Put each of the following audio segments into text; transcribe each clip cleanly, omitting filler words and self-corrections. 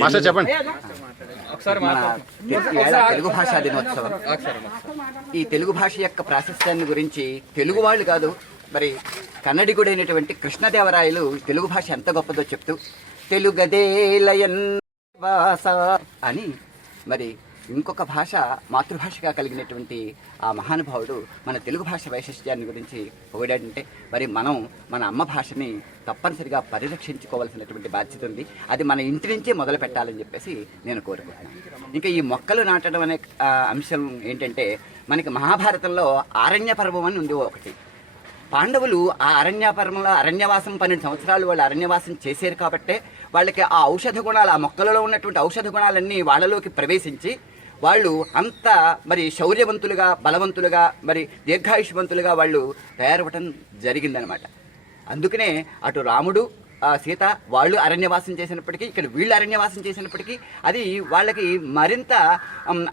Master చెప్పండి. తెలుగు భాషా దినోత్సవం. ఈ తెలుగు భాష యొక్క ప్రాశస్త్యాన్ని గురించి తెలుగు వాళ్ళు కాదు, మరి కన్నడిగుడైనటువంటి కృష్ణదేవరాయలు తెలుగు భాష ఎంత గొప్పదో చెప్తూ తెలుగదేలయన్ వాస అని మరి ఇంకొక భాష మాతృభాషగా కలిగినటువంటి ఆ మహానుభావుడు మన తెలుగు భాష వైశిష్ట్యాన్ని గురించి పొగిడాడంటే మరి మనం మన అమ్మ భాషని తప్పనిసరిగా పరిరక్షించుకోవాల్సినటువంటి బాధ్యత ఉంది. అది మన ఇంటి నుంచే మొదలు పెట్టాలని చెప్పేసి నేను కోరుకుంటున్నాను. ఇంకా ఈ మొక్కలు నాటడం అనే అంశం ఏంటంటే, మనకి మహాభారతంలో ఆరణ్య పర్వం అని ఉంది ఒకటి. పాండవులు ఆ అరణ్యపర్వంలో అరణ్యవాసం 12 సంవత్సరాలు వాళ్ళు అరణ్యవాసం చేశారు కాబట్టే వాళ్ళకి ఆ ఔషధ గుణాలు, ఆ మొక్కలలో ఉన్నటువంటి ఔషధ గుణాలన్నీ వాళ్ళలోకి ప్రవేశించి వాళ్ళు అంత మరి శౌర్యవంతులుగా, బలవంతులుగా, మరి దీర్ఘాయుష్మంతులుగా వాళ్ళు తయారవటం జరిగిందనమాట. అందుకనే అటు రాముడు, సీత వాళ్ళు అరణ్యవాసం చేసినప్పటికీ, ఇక్కడ వీళ్ళు అరణ్యవాసం చేసినప్పటికీ అది వాళ్ళకి మరింత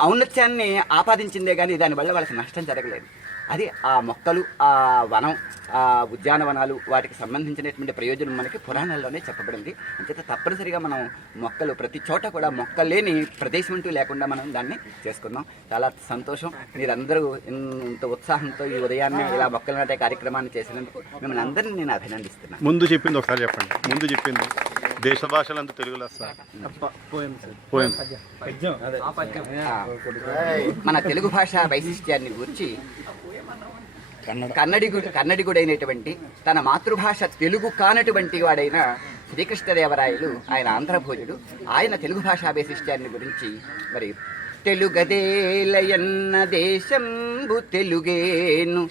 ఔన్నత్యాన్ని ఆపాదించిందే కానీ దానివల్ల వాళ్ళకి నష్టం జరగలేదు. అది ఆ మొక్కలు, ఆ వనం, ఆ ఉద్యానవనాలు, వాటికి సంబంధించినటువంటి ప్రయోజనం మనకి పురాణాల్లోనే చెప్పబడింది. అంచేత తప్పనిసరిగా మనం మొక్కలు ప్రతి చోట కూడా మొక్కలు లేని ప్రదేశం అంటూ లేకుండా మనం దాన్ని చేసుకుందాం. చాలా సంతోషం. మీరందరూ ఇంత ఉత్సాహంతో ఈ ఉదయాన్నే ఇలా మొక్కలు నాటే కార్యక్రమాన్ని చేసినందుకు మిమ్మల్ని అందరినీ నేను అభినందిస్తున్నాను. ముందు చెప్పింది ఒకసారి చెప్పండి. ముందు చెప్పింది దేశ భాషలంతా తెలుగులో మన తెలుగు భాష వైశిష్ట్యాన్ని గురించి కన్నడిగుడైనటువంటి తన మాతృభాష తెలుగు కానటువంటి వాడైన శ్రీకృష్ణదేవరాయలు, ఆయన ఆంధ్రభోజుడు, ఆయన తెలుగు భాషా వైశిష్ట్యాన్ని గురించి మరి తెలుగదేలయన్న దేశంబు తెలుగేను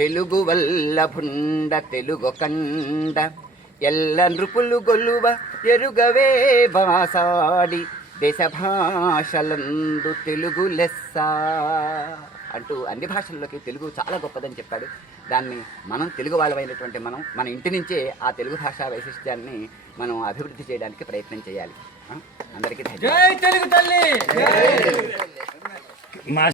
తెలుగు వల్లభుండ తెలుగు కండ ఎల్ల నృపులు గొల్లువ ఎరుగవే భాసాడి దేశ భాషలందు తెలుగు లెస్స అంటూ అన్ని భాషల్లోకి తెలుగు చాలా గొప్పదని చెప్పాడు. దాన్ని మనం తెలుగు వాళ్ళమైనటువంటి మనం మన ఇంటి నుంచే ఆ తెలుగు భాషా వైశిష్ట్యాన్ని మనం అభివృద్ధి చేయడానికి ప్రయత్నం చేయాలి. అందరికీ